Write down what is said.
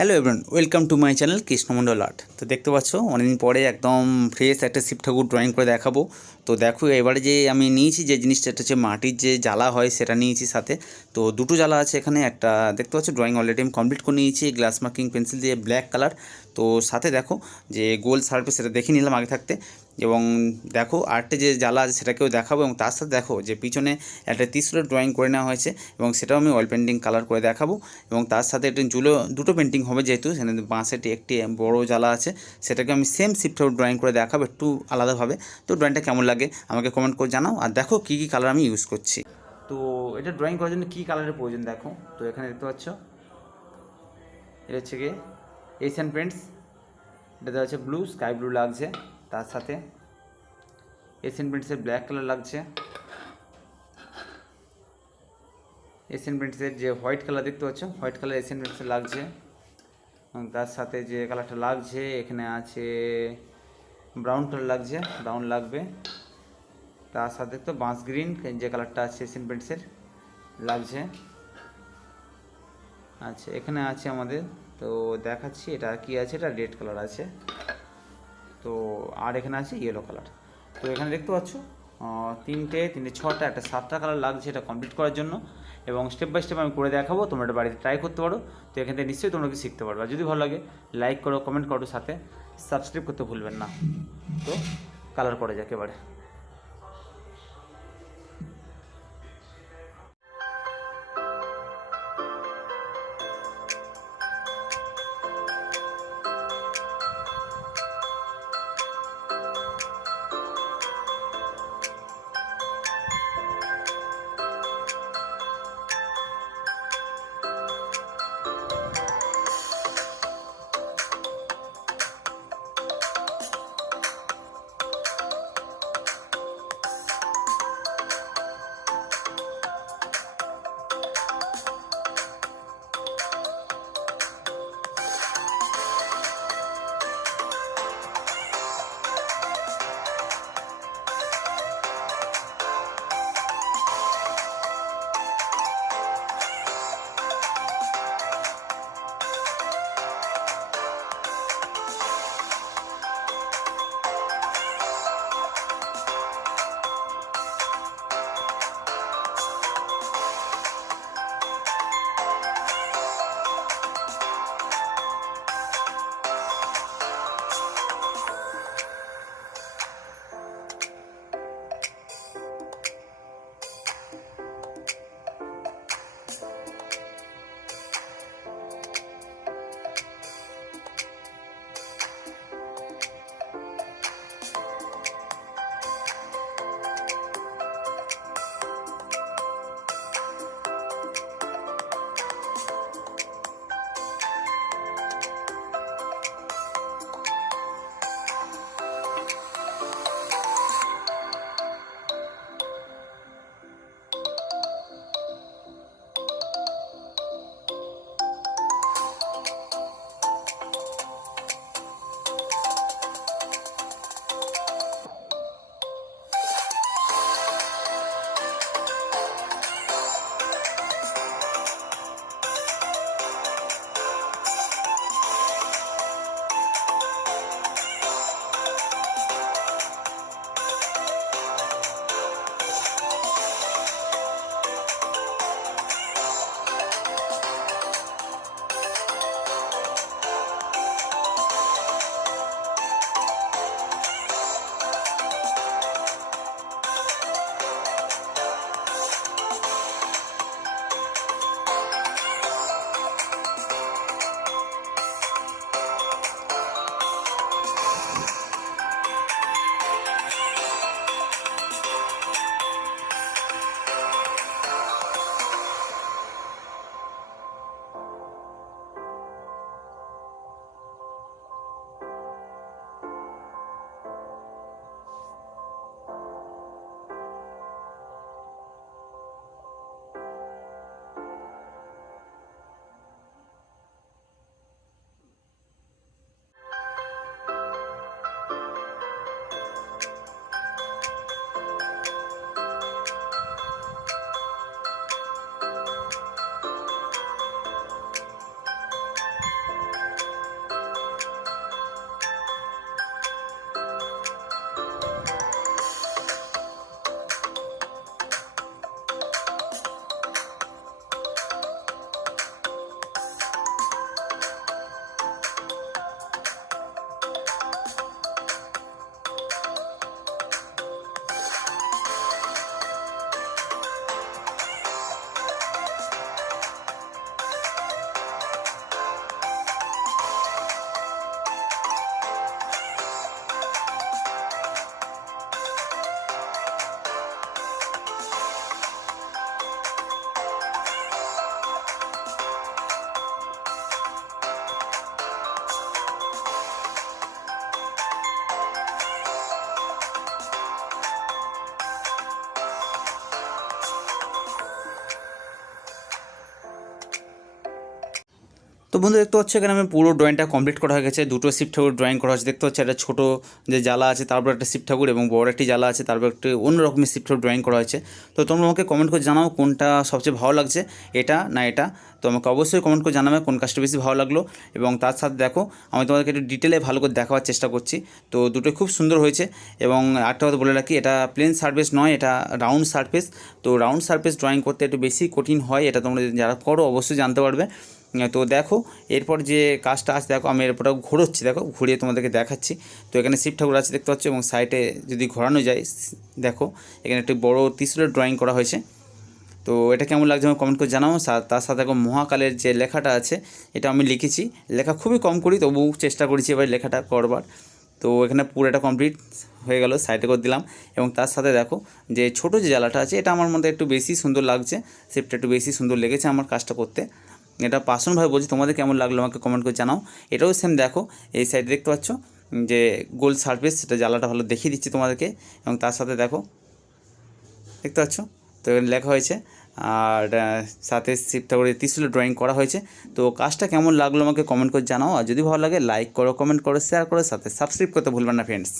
Hello everyone, welcome to my channel Krishna Mondal art. তো দেখতে পাচ্ছ অনেকদিন পরে একদম ফ্রেশ একটা শিব ঠাকুর ড্রয়িং করে দেখাবো। তো দেখো এবারে যে আমি নিয়েছি যে জিনিসটা, এটা হচ্ছে মাটির যে জ্বালা হয় সেটা নিয়েছি সাথে। তো দুটো জ্বালা আছে এখানে, একটা দেখতে পাচ্ছ ড্রয়িং অলরেডি আমি কমপ্লিট করে নিয়েছি গ্লাস মার্কিং পেন্সিল দিয়ে ব্ল্যাক কালার। তো সাথে দেখো যে গোল সারফেস সেটা দেখে নিলাম আগে থাকতে, এবং দেখো আর্টে যে জ্বালা আছে সেটাকেও দেখাবো, এবং তার সাথে দেখো যে পিছনে একটা ত্রিশূলের ড্রয়িং করে নেওয়া হয়েছে এবং সেটাও আমি অয়েল পেন্টিং কালার করে দেখাবো। এবং তার সাথে একটা দুটো পেন্টিং হবে, যেহেতু সেখানে বাঁশের একটি বড় জ্বালা আছে, সেটাকে আমি সেম শিফট ড্রয়িং করে দেখাবো একটু আলাদাভাবে। তো ড্রয়িংটা কেমন লাগে আমাকে কমেন্ট করে জানাও, আর দেখো কী কী কালার আমি ইউজ করছি। তো এটা ড্রয়িং করার জন্য কী কালারের প্রয়োজন দেখো, তো এখানে দেখতে পাচ্ছ এটা হচ্ছে গিয়ে এশিয়ান পেন্টস, এটা হচ্ছে ব্লু, স্কাই ব্লু লাগছে। তার সাথে এশিয়ান পেন্টসের ব্ল্যাক কালার লাগছে। এশিয়ান পেন্টসের যে হোয়াইট কালার দেখতে পাচ্ছ, হোয়াইট কালার এশিয়ান পেন্টসের লাগছে। এবং তার সাথে যে কালারটা লাগছে এখানে আছে ব্রাউন কালার লাগছে, ব্রাউন লাগবে। তার সাথে তো বাঁশ গ্রিন যে কালারটা আছে এশিয়ান পেন্টসের লাগছে। আচ্ছা, এখানে আছে আমাদের, তো দেখাচ্ছি এটা কি আছে, এটা রেড কালার আছে। তো আর এখানে আছে ইয়েলো কালার। তো এখানে দেখতে পাচ্ছ তিনটে ছটা, একটা সাতটা কালার লাগছে এটা কমপ্লিট করার জন্য। এবং স্টেপ বাই স্টেপ আমি করে দেখাবো, তোমরা এটা বাড়িতে ট্রাই করতে পারো। তো এখান থেকে নিশ্চয়ই তোমরা কিছু শিখতে পারবে। আর যদি ভালো লাগে লাইক করো, কমেন্ট করো, সাথে সাবস্ক্রাইব করতে ভুলবেন না। তো কালার করা যাক এবারে। বন্ধু দেখতে পাচ্ছ এখানে আমি পুরো ড্রয়িংটা কমপ্লিট করা হয়ে গেছে। দুটো শিব ঠাকুর ড্রয়িং করা হয়েছে। দেখতে পাচ্ছ একটা ছোটো যে জ্বালা আছে, তারপর একটা শিব ঠাকুর, এবং বড় একটি জ্বালা আছে, তারপর একটি অন্য রকমের শিব ঠাকুর ড্রয়িং করা হয়েছে। তো তোমরা আমাকে কমেন্ট করে জানাও কোনটা সবচেয়ে ভালো লাগছে, এটা না এটা। তো আমাকে অবশ্যই কমেন্ট করে জানাবে কোন কাজটা বেশি ভালো লাগলো। এবং তার সাথে দেখো আমি তোমাদেরকে একটু ডিটেলে ভালো করে দেখাবার চেষ্টা করছি। তো দুটো খুব সুন্দর হয়েছে। এবং একটা কথা বলে রাখি, এটা প্লেন সারফেস নয়, এটা রাউন্ড সারফেস। তো রাউন্ড সারফেস ড্রয়িং করতে একটু বেশি কঠিন হয়, এটা তোমরা যারা করো অবশ্যই জানতে পারবে। তো দেখো এরপর যে কাজটা আছে, দেখো আমি এরপরটা ঘোরাচ্ছি, দেখো ঘুরিয়ে তোমাদেরকে দেখাচ্ছি। তো এখানে শিব ঠাকুর আছে দেখতে পাচ্ছ, এবং সাইডে যদি ঘোরানো যায় দেখো এখানে একটি বড় ত্রিশূলের ড্রয়িং করা হয়েছে। তো এটা কেমন লাগছে আমি কমেন্ট করে জানাও। তার সাথে দেখো মহাকালের যে লেখাটা আছে এটা আমি লিখেছি, লেখা খুবই কম করি, তবু চেষ্টা করেছি এবার লেখাটা করবার। তো এখানে পুরোটা কমপ্লিট হয়ে গেল, সাইডে করে দিলাম। এবং তার সাথে দেখো যে ছোটো যে জ্বালাটা আছে এটা আমার মধ্যে একটু বেশি সুন্দর লাগছে, শেপটা একটু বেশি সুন্দর লেগেছে আমার কাজটা করতে। এটা পার্সোনালভাবে বলছি, তোমাদের কেমন লাগলো আমাকে কমেন্ট করে জানাও। এটাও সেম দেখো, এই সাইডে দেখতে পাচ্ছ যে গোল সারফেস, সেটা জ্বালাটা ভালো দেখিয়ে দিচ্ছি তোমাদেরকে। এবং তার সাথে দেখো দেখতে পাচ্ছ তো এখানে লেখা হয়েছে, আর সাথে শিব ঠাকুরের ত্রিশূলের ড্রয়িং করা হয়েছে। তো কাজটা কেমন লাগলো আমাকে কমেন্ট করে জানাও। আর যদি ভালো লাগে লাইক করো, কমেন্ট করো, শেয়ার করো, সাথে সাবস্ক্রাইব করতে ভুলবেন না ফ্রেন্ডস।